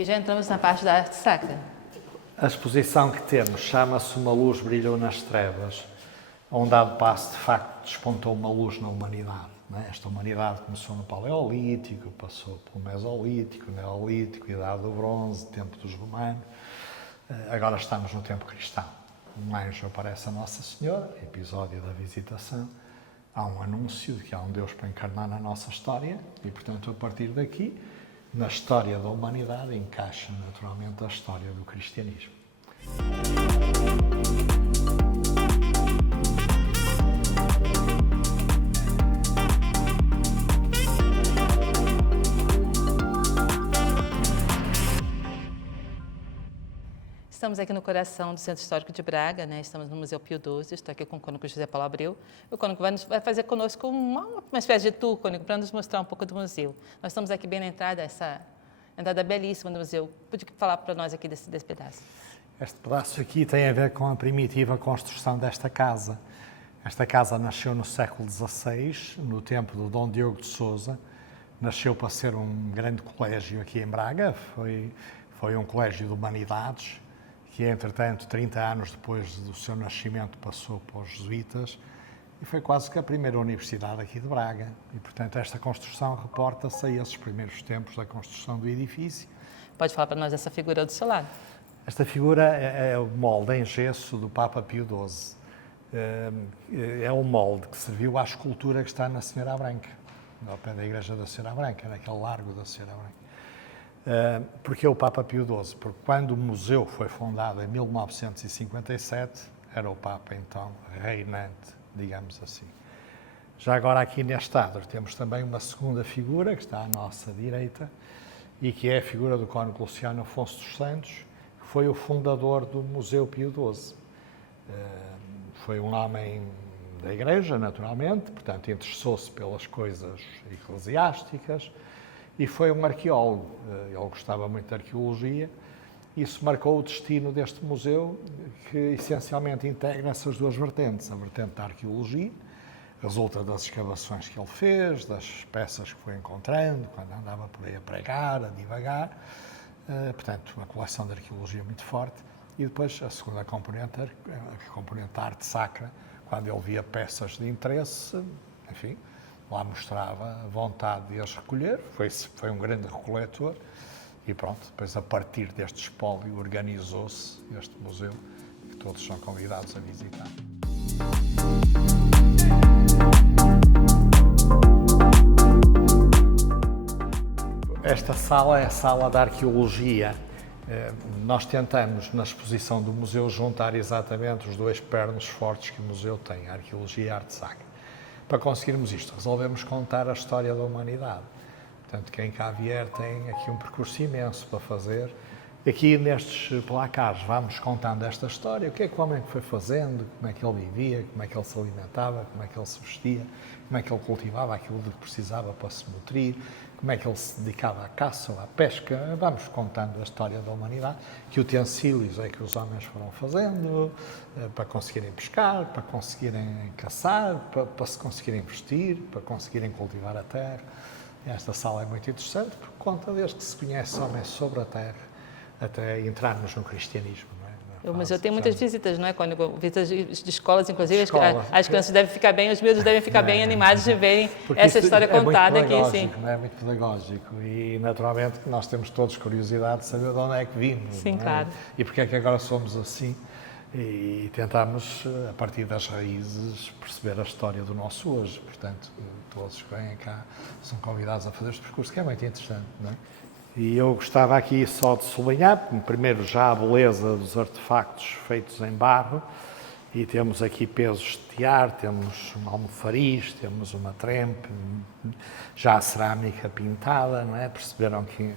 Aqui já entramos na parte da arte sacra. A exposição que temos chama-se Uma Luz Brilhou nas Trevas. A um dado passo, de facto, despontou uma luz na humanidade. Não é? Esta humanidade começou no Paleolítico, passou pelo Mesolítico, Neolítico, Idade do Bronze, Tempo dos Romanos. Agora estamos no tempo cristão. Um anjo aparece a Nossa Senhora, episódio da visitação. Há um anúncio de que há um Deus para encarnar na nossa história e, portanto, a partir daqui, na história da humanidade, encaixa naturalmente a história do cristianismo. Estamos aqui no coração do Centro Histórico de Braga, né? Estamos no Museu Pio XII, estou aqui com o cônego José Paulo Abreu. O cônego vai fazer conosco uma espécie de tour, cônego, para nos mostrar um pouco do museu. Nós estamos aqui bem na entrada, essa entrada belíssima do museu. Pode falar para nós aqui desse pedaço? Este pedaço aqui tem a ver com a primitiva construção desta casa. Esta casa nasceu no século XVI, no tempo do Dom Diogo de Sousa. Nasceu para ser um grande colégio aqui em Braga, foi um colégio de humanidades, que, entretanto, 30 anos depois do seu nascimento, passou para os jesuítas e foi quase que a primeira universidade aqui de Braga. E, portanto, esta construção reporta-se a esses primeiros tempos da construção do edifício. Pode falar para nós dessa figura do seu lado? Esta figura é o molde em gesso do Papa Pio XII. É o molde que serviu à escultura que está na Senhora Branca, ao pé da Igreja da Senhora Branca, naquele largo da Senhora Branca. Porque é o Papa Pio XII? Porque quando o museu foi fundado em 1957, era o Papa então reinante, digamos assim. Já agora aqui neste adro temos também uma segunda figura que está à nossa direita e que é a figura do cônego Luciano Afonso dos Santos, que foi o fundador do Museu Pio XII. Foi um homem da Igreja, naturalmente, portanto interessou-se pelas coisas eclesiásticas, e foi um arqueólogo. Ele gostava muito de arqueologia. Isso marcou o destino deste museu, que essencialmente integra essas duas vertentes. A vertente da arqueologia, resulta das escavações que ele fez, das peças que foi encontrando, quando andava por aí a pregar, a divagar. Portanto, uma coleção de arqueologia muito forte. E depois a segunda componente, a componente da arte sacra, quando ele via peças de interesse, enfim, lá mostrava a vontade de as recolher, foi um grande recoletor e pronto, depois a partir deste espólio organizou-se este museu que todos são convidados a visitar. Esta sala é a sala da arqueologia. Nós tentamos, na exposição do museu, juntar exatamente os dois pernos fortes que o museu tem, a arqueologia e a arte sacra. Para conseguirmos isto, resolvemos contar a história da humanidade. Portanto, quem cá vier tem aqui um percurso imenso para fazer. Aqui nestes placares vamos contando esta história, o que é que o homem foi fazendo, como é que ele vivia, como é que ele se alimentava, como é que ele se vestia, como é que ele cultivava aquilo de que precisava para se nutrir, como é que ele se dedicava à caça ou à pesca. Vamos contando a história da humanidade, que utensílios é que os homens foram fazendo para conseguirem pescar, para conseguirem caçar, para se conseguirem vestir, para conseguirem cultivar a terra. Esta sala é muito interessante porque conta desde que se conhece homens sobre a terra até entrarmos no cristianismo. O museu tem muitas visitas, não é? Quando visitas de escolas, inclusive, as crianças devem ficar bem, os miúdos devem ficar bem animados de verem essa história contada aqui. Sim. É muito pedagógico e, naturalmente, nós temos todos curiosidade de saber de onde é que vimos. Sim, claro. E porque é que agora somos assim e tentamos, a partir das raízes, perceber a história do nosso hoje. Portanto, todos que vêm cá são convidados a fazer este percurso, que é muito interessante, não é? E eu gostava aqui só de sublinhar, primeiro, já a beleza dos artefactos feitos em barro, e temos aqui pesos de tiar, temos um almofariz, temos uma trempe, já a cerâmica pintada, não é? Perceberam que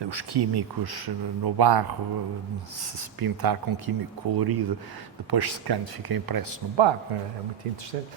os químicos no barro, se pintar com químico colorido, depois secando fica impresso no barro, é muito interessante.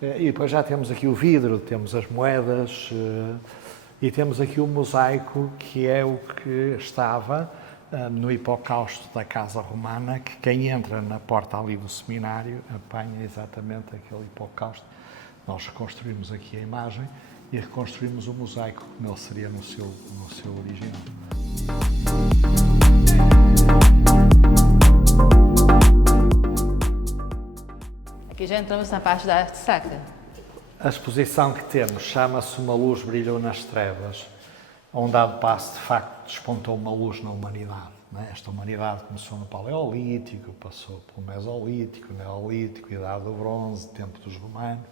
E depois já temos aqui o vidro, temos as moedas, e temos aqui o mosaico, que é o que estava no hipocausto da Casa Romana, que quem entra na porta ali do seminário apanha exatamente aquele hipocausto. Nós reconstruímos aqui a imagem e reconstruímos o mosaico, como ele seria no seu original. já entramos na parte da arte sacra. A exposição que temos chama-se Uma Luz Brilhou nas Trevas. A um dado passo, de facto, despontou uma luz na humanidade. Não é? Esta humanidade começou no Paleolítico, passou pelo Mesolítico, Neolítico, Idade do Bronze, Tempo dos Romanos.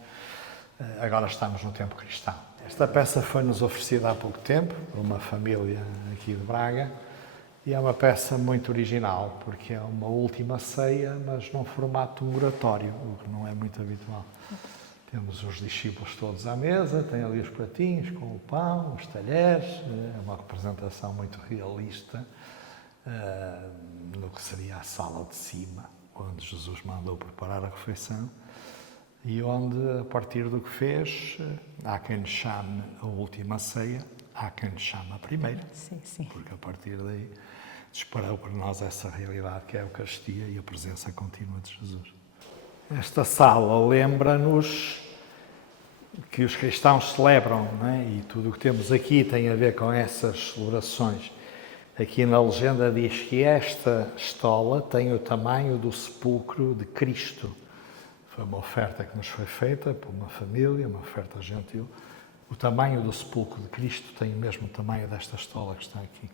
Agora estamos no tempo cristão. Esta peça foi-nos oferecida há pouco tempo por uma família aqui de Braga e é uma peça muito original, porque é uma última ceia, mas num formato de um oratório, o que não é muito habitual. Temos os discípulos todos à mesa, tem ali os pratinhos com o pão, os talheres, é uma representação muito realista no que seria a sala de cima, onde Jesus mandou preparar a refeição e onde, a partir do que fez, há quem lhe chame a última ceia, há quem lhe chame a primeira, Sim. porque a partir daí disparou para nós essa realidade que é a Eucaristia e a presença contínua de Jesus. Esta sala lembra-nos que os cristãos celebram, não é? E tudo o que temos aqui tem a ver com essas celebrações. Aqui na legenda diz que esta estola tem o tamanho do sepulcro de Cristo. Foi uma oferta que nos foi feita por uma família, uma oferta gentil. O tamanho do sepulcro de Cristo tem o mesmo tamanho desta estola que está aqui.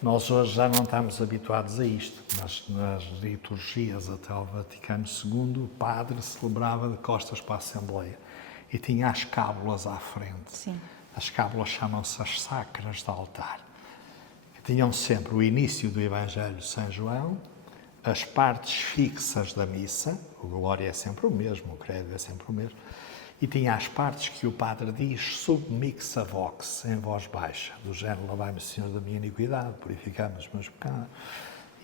Nós hoje já não estamos habituados a isto, mas nas liturgias até ao Vaticano II, o padre celebrava de costas para a Assembleia e tinha as cábulas à frente. Sim. As cábulas chamam-se as sacras de altar, que tinham sempre o início do Evangelho de São João, as partes fixas da missa, o glória é sempre o mesmo, o credo é sempre o mesmo, e tinha as partes que o padre diz submixa vox, em voz baixa, do género, lavai-me, Senhor, da minha iniquidade, purificai-me os meus pecados.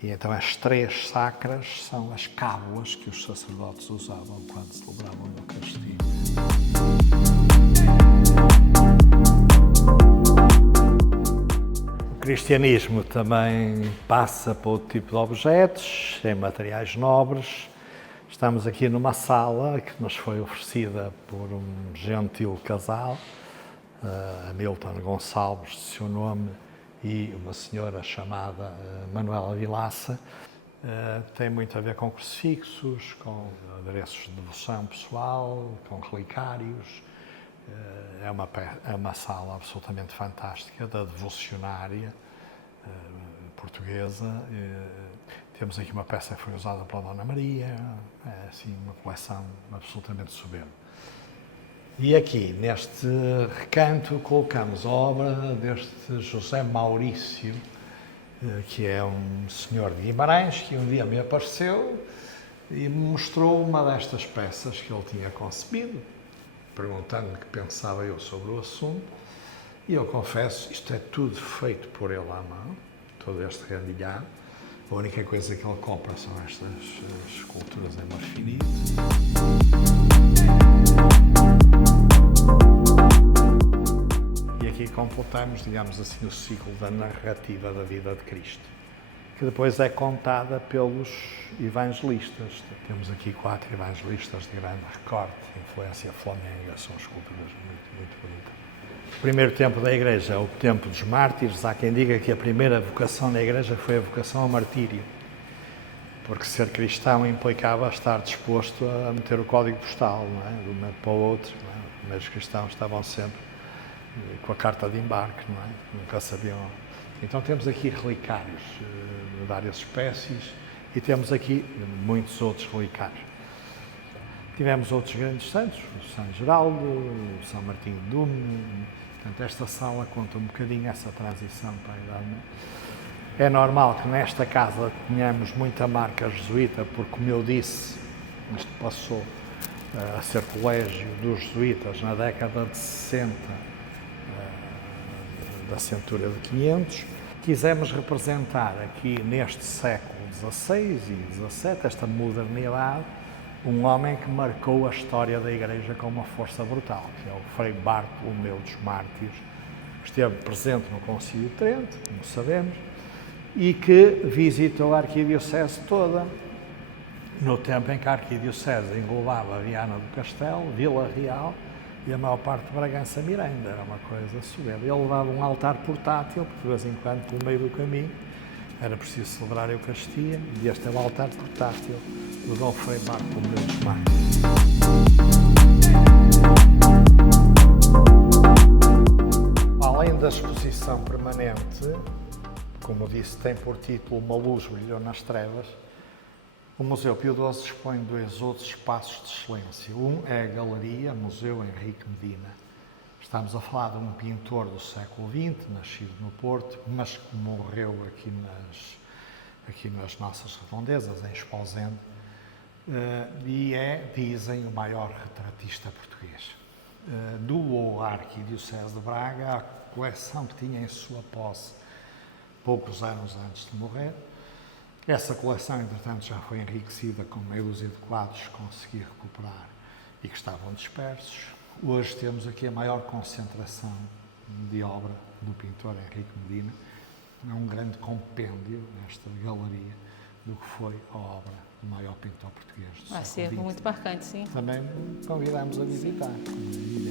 E então as três sacras são as cábulas que os sacerdotes usavam quando celebravam a Eucaristia. O cristianismo também passa por outro tipo de objetos, em materiais nobres. Estamos aqui numa sala que nos foi oferecida por um gentil casal, Hamilton Gonçalves, de seu nome, e uma senhora chamada Manuela Vilaça. Tem muito a ver com crucifixos, com adereços de devoção pessoal, com relicários. É uma sala absolutamente fantástica, da devocionária portuguesa. Temos aqui uma peça que foi usada pela Dona Maria, é assim uma coleção absolutamente soberba. E aqui, neste recanto, colocamos a obra deste José Maurício, que é um senhor de Guimarães, que um dia me apareceu e me mostrou uma destas peças que ele tinha concebido, perguntando-me o que pensava eu sobre o assunto. E eu confesso, isto é tudo feito por ele à mão, todo este rendilhado. A única coisa que ele compra são estas esculturas em marfinite. E aqui completamos, digamos assim, o ciclo da narrativa da vida de Cristo, que depois é contada pelos evangelistas. Temos aqui 4 evangelistas de grande recorte, influência flamenga, são esculturas muito bonitas. O primeiro tempo da Igreja é o tempo dos mártires. Há quem diga que a primeira vocação da Igreja foi a vocação ao martírio, porque ser cristão implicava estar disposto a meter o código postal, não é? De um momento para o outro. Não é? Os primeiros cristãos estavam sempre com a carta de embarque, não é? Nunca sabiam. Então temos aqui relicários de várias espécies e temos aqui muitos outros relicários. Tivemos outros grandes santos, o São Geraldo, o São Martinho de Dume. Portanto, esta sala conta um bocadinho essa transição para a Idade Média. É normal que nesta casa tenhamos muita marca jesuíta, porque, como eu disse, isto passou a ser colégio dos jesuítas na década de 60 da centúria de 500. Quisemos representar aqui neste século XVI e XVII, esta modernidade, um homem que marcou a história da Igreja com uma força brutal, que é o Frei Bartolomeu dos Mártires, que esteve presente no Concílio de Trento, como sabemos, e que visitou a Arquidiocese toda, no tempo em que a Arquidiocese englobava Viana do Castelo, Vila Real e a maior parte de Bragança Miranda. Era uma coisa soberba. Ele levava um altar portátil, porque de vez em quando, pelo meio do caminho, era preciso celebrar a Eucaristia e este é o altar portátil do Dom Frei Bartolomeu dos Mares. Além da exposição permanente, como disse, tem por título Uma Luz Brilhou nas Trevas, o Museu Pio XII dispõe de 2 outros espaços de excelência. Um é a Galeria Museu Henrique Medina. Estamos a falar de um pintor do século XX, nascido no Porto, mas que morreu aqui nas nossas redondezas, em Esposende, e é, dizem, o maior retratista português. Do Arquidiocese de Braga, a coleção que tinha em sua posse poucos anos antes de morrer. Essa coleção, entretanto, já foi enriquecida com meia dúzia de quadros que consegui recuperar e que estavam dispersos. Hoje temos aqui a maior concentração de obra do pintor Henrique Medina. É um grande compêndio, nesta galeria, do que foi a obra do maior pintor português do século XX. Acervo muito marcante, sim. Também convidamos a visitar, como é evidente.